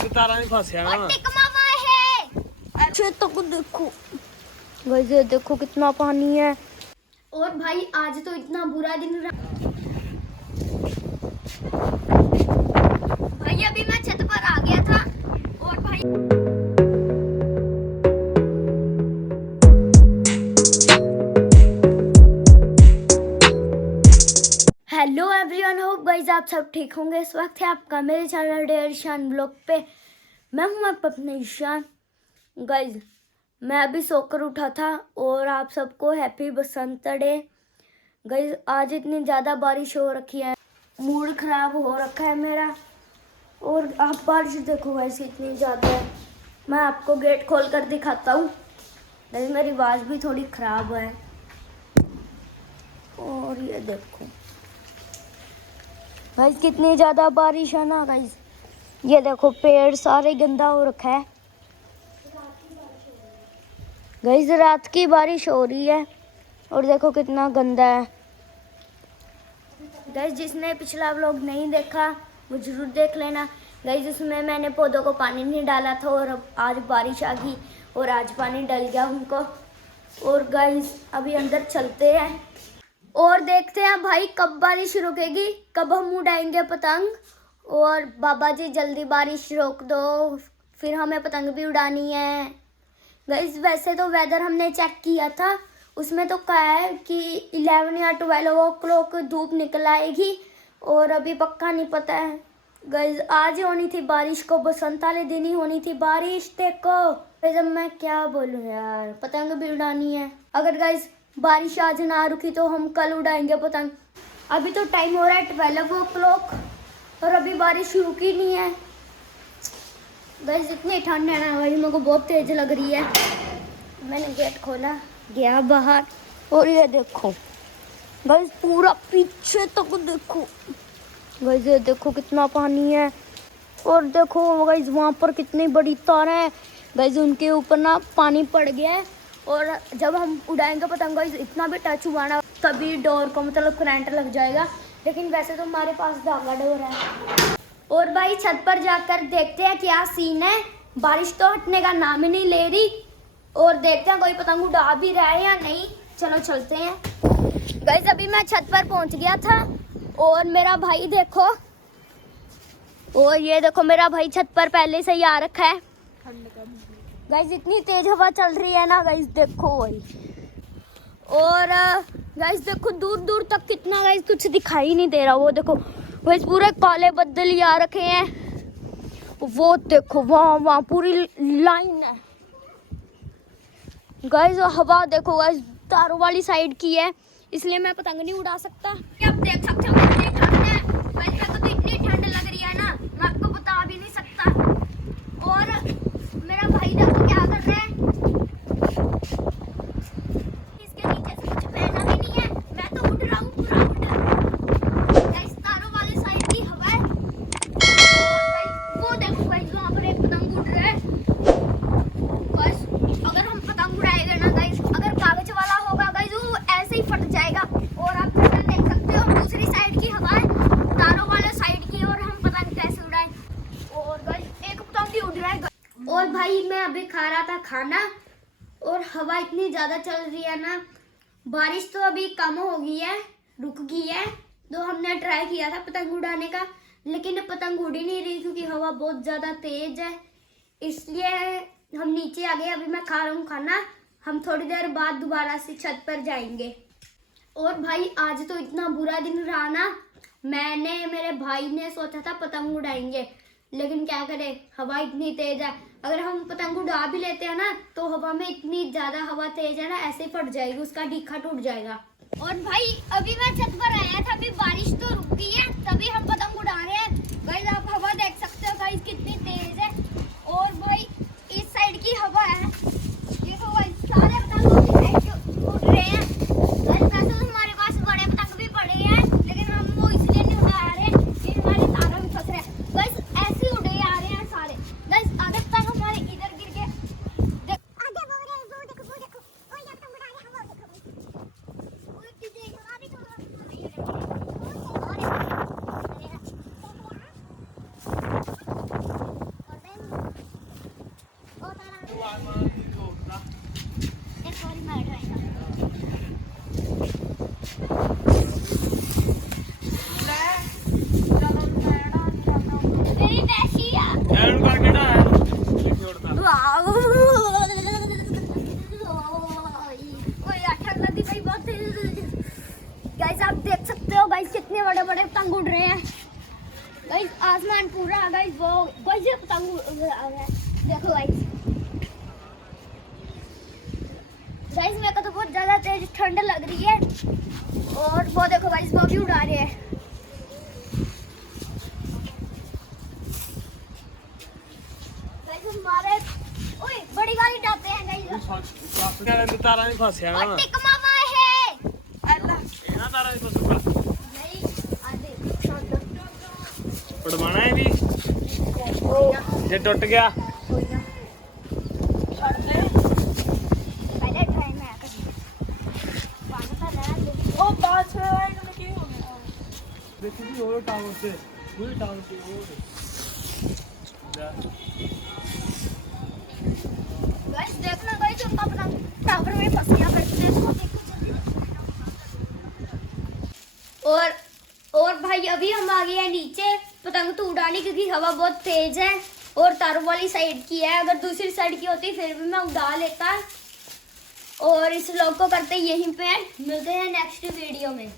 तारा नहीं फंसे ना। अच्छे तक देखो गाइस, ये देखो कितना पानी है। और भाई आज तो इतना बुरा दिन रहा। भाई अभी मैं छत पर आ गया था और भाई हेलो एवरीवन, होप गाइस आप सब ठीक होंगे। इस वक्त है आपका मेरे चैनल डेयर ईशान ब्लॉग पे। मैं हूं आपका अपना ईशान। गाइस मैं अभी सोकर उठा था और आप सबको हैप्पी बसंत डे। गाइस आज इतनी ज़्यादा बारिश हो रखी है, मूड ख़राब हो रखा है मेरा। और आप बारिश देखो गाइस इतनी ज़्यादा है। मैं आपको गेट खोल कर दिखाता हूँ। गाइस मेरी आवाज़ भी थोड़ी ख़राब है। और ये देखो गाइस कितनी ज़्यादा बारिश है ना गाइस। ये देखो पेड़ सारे गंदा हो रखा है। गाइस रात की बारिश हो रही है और देखो कितना गंदा है। गाइस जिसने पिछला व्लॉग नहीं देखा वो जरूर देख लेना। गाइस उसमें मैंने पौधों को पानी नहीं डाला था और अब आज बारिश आ गई और आज पानी डल गया उनको। और गाइस अभी अंदर चलते हैं और देखते हैं भाई कब बारिश रुकेगी, कब हम उड़ाएंगे पतंग। और बाबा जी जल्दी बारिश रोक दो, फिर हमें पतंग भी उड़ानी है। गाइस वैसे तो वेदर हमने चेक किया था, उसमें तो कहा है कि 11 या 12 o'clock धूप निकल आएगी और अभी पक्का नहीं पता है। गाइस आज ही होनी थी बारिश, को बसंत वाले दिन ही होनी थी बारिश। देखो अब मैं क्या बोलूँ यार, पतंग भी उड़ानी है। अगर गाइस बारिश आज ना रुकी तो हम कल उड़ाएंगे पतंग। अभी तो टाइम हो रहा है 12 o'clock और अभी बारिश रुकी नहीं है। गाइस इतनी ठंड है ना भाई, मेरे को बहुत तेज लग रही है। मैंने गेट खोला, गया बाहर और ये देखो गाइस पूरा पीछे तक देखो। गाइस ये देखो कितना पानी है और देखो गाइस वहाँ पर कितनी बड़ी तार है। गाइस उनके ऊपर ना पानी पड़ गया है और जब हम उड़ाएंगे पतंग गाइस इतना भी टच हुआ ना तभी डोर को मतलब करंट लग जाएगा। लेकिन वैसे तो हमारे पास धागा डोर है। और भाई छत पर जाकर देखते हैं क्या सीन है। बारिश तो हटने का नाम ही नहीं ले रही और देखते हैं कोई पतंग उड़ा भी रहा है या नहीं। चलो चलते हैं। गाइस अभी मैं छत पर पहुंच गया था और मेरा भाई देखो, और ये देखो मेरा भाई छत पर पहले से ही आ रखा है। गाइस इतनी तेज हवा चल रही है ना गाइस, देखो भाई। और गाइस देखो दूर दूर तक कितना गाइस कुछ दिखाई नहीं दे रहा। वो देखो गाइस पूरे काले बदल ही आ रखे हैं। वो देखो वहाँ पूरी लाइन है। गाइस हवा देखो गाइस तारों वाली साइड की है, इसलिए मैं पतंग नहीं उड़ा सकता। आप देख सकते हो कितनी ठंड है। गाइस मेरे को तो इतनी ठंड लग रही है ना, मैं आपको बता भी नहीं सकता। और मेरा भाई देखो क्या कर रहा है, इसके नीचे से कुछ पहना भी नहीं है। मैं तो उड़ रहा हूँ पूरा उड़। गाइस तारों वाली साइड की हवा है। वो देखो गाइस वहाँ पर एक पतंग उड़ रहा है। बस अगर हम पतंग उड़ाएंगे ना गाइस, अगर कागज वाला होगा गाइस वो ऐसे ही फट जाएगा। और आप देख सकते हो दूसरी साइड की हवा है, तारों वाले साइड की, और हम पतंग कैसे उड़ाएं। और गाइस एक पतंग भी उड़ रहा है। और भाई मैं अभी खा रहा था खाना और हवा इतनी ज्यादा चल रही है ना। बारिश तो अभी कम हो गई है, रुक गई है। तो हमने ट्राई किया था पतंग उड़ाने का, लेकिन पतंग उड़ ही नहीं रही क्योंकि हवा बहुत ज्यादा तेज है। इसलिए हम नीचे आ गए। अभी मैं खा रहा हूँ खाना, हम थोड़ी देर बाद दोबारा से छत पर जाएंगे। और भाई आज तो इतना बुरा दिन रहा ना, मैंने मेरे भाई ने सोचा था पतंग उड़ाएंगे, लेकिन क्या करें हवा इतनी तेज है। अगर हम पतंग उड़ा भी लेते हैं ना तो हवा में इतनी ज्यादा हवा तेज है ना, ऐसे फट जाएगी, उसका डीखा टूट जाएगा। और भाई अभी मैं छत पर आया था, अभी बारिश तो रुक गई है, तभी हम पतंग उड़ा रहे हैं। गाइस आप हवा देख सकते हो गाइस कितनी तेज है। और भाई इस साइड की हवा है, देखो गाइस सारे पतंग इस साइड उड़ रहे हैं। गाइस वैसे तो हमारे पास बड़े पतंग भी पड़े हैं, लेकिन हम वो इसलिए नहीं उड़ा रहे कि हमारे तारों में फंस रहे हैं। गाइस ऐसे ही उड़े आ रहे हैं सारे। गाइस अगर तक हमारे इधर गिर के आगे वो देखो और ये पतंग उड़ा रहे हैं। वो देखो वो कितनी हवा भी तो एक और मैं ट्राई मेरी पैसी आ ਐਨ ਕਰਕੇ ਢਾਇਆ ਨੂੰ ਛੋੜਦਾ वाओ ओए ठंडा दी भाई बहुत गाइस आप देख सकते हो गाइस कितने बड़े बड़े पतंग उड़ रहे हैं गाइस आसमान पूरा गाइस वो गाइस ये पतंग उड़ रहा है देखो गाइस गाइस मेरे को तो बहुत ज्यादा तेज ठंड लग रही है और वो देखो गाइस वो भी उड़ा रहे हैं गाइस हमारे ओए बड़ी गाड़ी जाते हैं गाइस ਕਹਿੰਦੇ ਤਾਰਾਂ ਨਹੀਂ ਫਸਿਆ ਨਾ और टिक मामा है ਇਹਨਾਂ ਤਾਰਾਂ ਨਹੀਂ ਫਸੂਗਾ नहीं आधे छोड़ दो ਪੜਵਾਣਾ ਹੈ ਵੀ ਜੇ ਟੁੱਟ ਗਿਆ कोई ना छोड़ दे पहले ट्राई में आकर पानी का लेना दे ਉਹ ਬਾਅਦ ਵਿੱਚ ਕੀ ਹੋ ਗਿਆ ਦੇਖੀ ਜੀ ਹੋਰ ਟਾਵਰ ਤੇ ਪੂਰੀ ਟਾਵਰ ਤੇ ਹੋਰ गाइस देखना गाइस हम अपना टावर में फंस गया करते हैं और भाई अभी हम आ गए हैं नीचे पतंग तो उड़ाने क्योंकि हवा बहुत तेज है और तारों वाली साइड की है अगर दूसरी साइड की होती फिर भी मैं उड़ा लेता और इस व्लॉग को करते यहीं पे मिलते हैं नेक्स्ट वीडियो में।